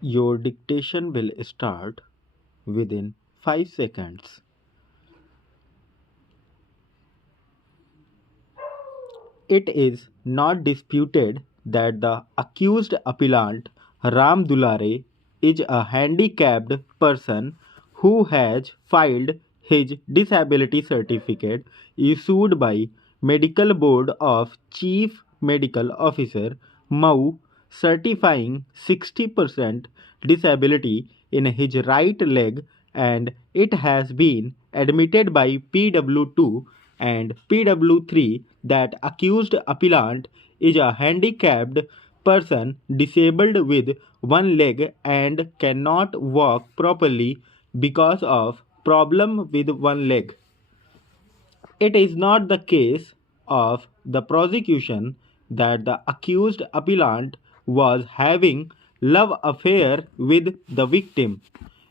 Your dictation will start within 5 seconds. It is not disputed that the accused appellant Ram Dulare is a handicapped person who has filed his disability certificate issued by Medical Board of Chief Medical Officer MAU certifying 60% disability in his right leg, and it has been admitted by PW2 and PW3 that accused appellant is a handicapped person disabled with one leg and cannot walk properly because of problem with one leg. It is not the case of the prosecution that the accused appellant was having love affair with the victim,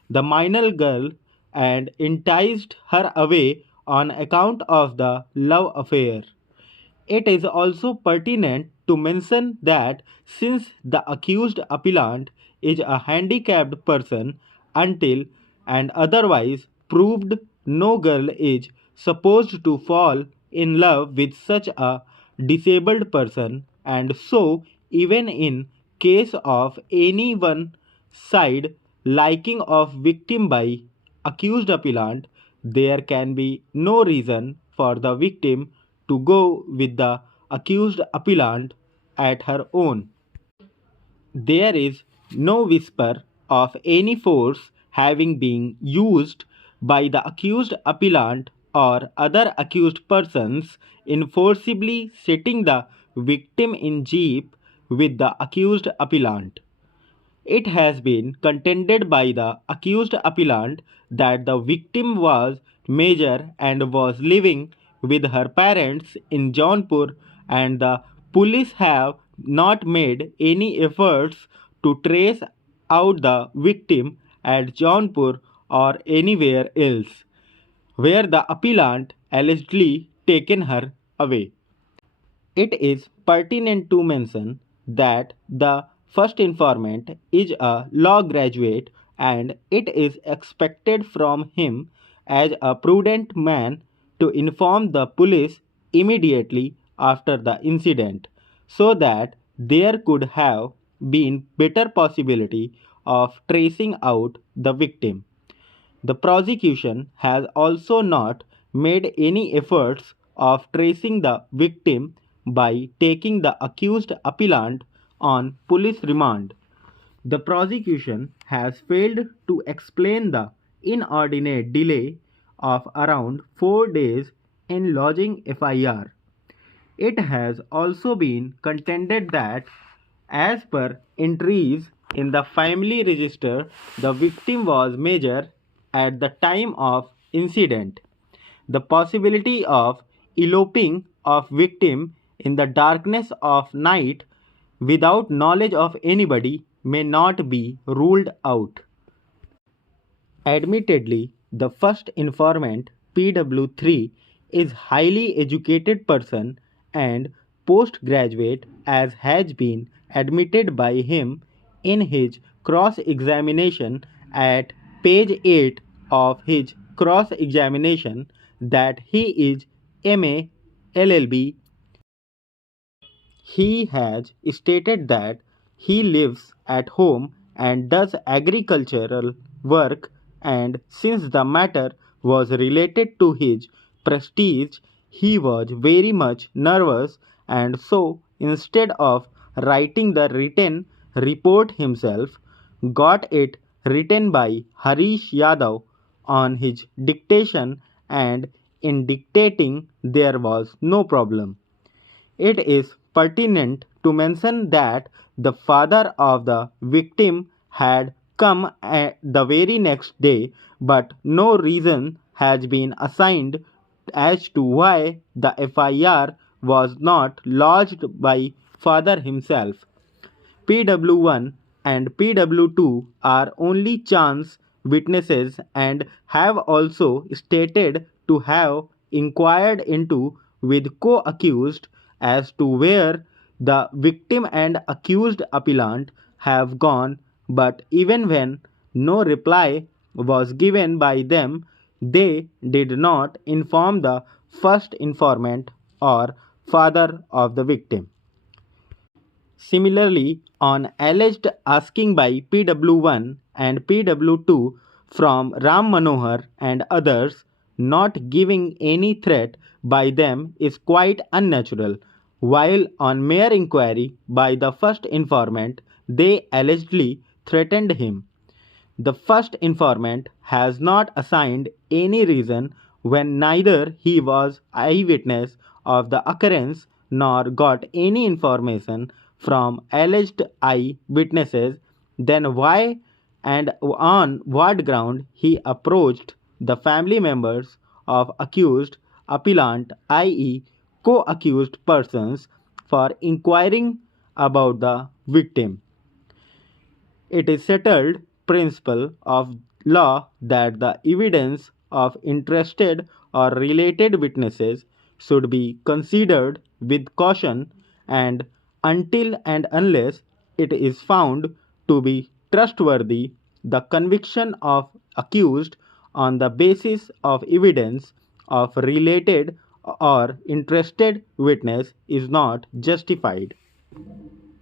the minor girl, and enticed her away on account of the love affair. It is also pertinent to mention that since the accused appellant is a handicapped person until and otherwise proved, no girl is supposed to fall in love with such a disabled person, and so even in case of any one side liking of victim by accused appellant, there can be no reason for the victim to go with the accused appellant at her own. There is no whisper of any force having been used by the accused appellant or other accused persons in forcibly setting the victim in jeep with the accused appellant. It has been contended by the accused appellant that the victim was major and was living with her parents in Jaunpur, and the police have not made any efforts to trace out the victim at Jaunpur or anywhere else where the appellant allegedly taken her away. It is pertinent to mention that the first informant is a law graduate, and it is expected from him as a prudent man to inform the police immediately after the incident so that there could have been better possibility of tracing out the victim. The prosecution has also not made any efforts of tracing the victim by taking the accused appellant on police remand. The prosecution has failed to explain the inordinate delay of around 4 days in lodging FIR. It has also been contended that, as per entries in the family register, the victim was major at the time of incident. The possibility of eloping of victim in the darkness of night without knowledge of anybody may not be ruled out. Admittedly, the first informant PW3 is highly educated person and postgraduate, as has been admitted by him in his cross examination at page 8 of his cross examination, that he is MA LLB. He has stated that he lives at home and does agricultural work, and since the matter was related to his prestige, he was very much nervous, and so instead of writing the written report himself, got it written by Harish Yadav on his dictation, and in dictating there was no problem. It is pertinent to mention that the father of the victim had come the very next day, but no reason has been assigned as to why the FIR was not lodged by father himself. PW1 and PW2 are only chance witnesses and have also stated to have inquired into with co-accused as to where the victim and accused appellant have gone But even when no reply was given by them, they did not inform the first informant or father of the victim. Similarly, on alleged asking by PW1 and PW2 from Ram Manohar and others, not giving any threat by them is quite unnatural, while on mere inquiry by the first informant, they allegedly threatened him. The first informant has not assigned any reason when neither he was eyewitness of the occurrence nor got any information from alleged eyewitnesses, then why and on what ground he approached the family members of accused appellant, i.e., co accused persons, for inquiring about the victim. It is settled principle of law that the evidence of interested or related witnesses should be considered with caution and until and unless it is found to be trustworthy, the conviction of accused on the basis of evidence of related or interested witness is not justified.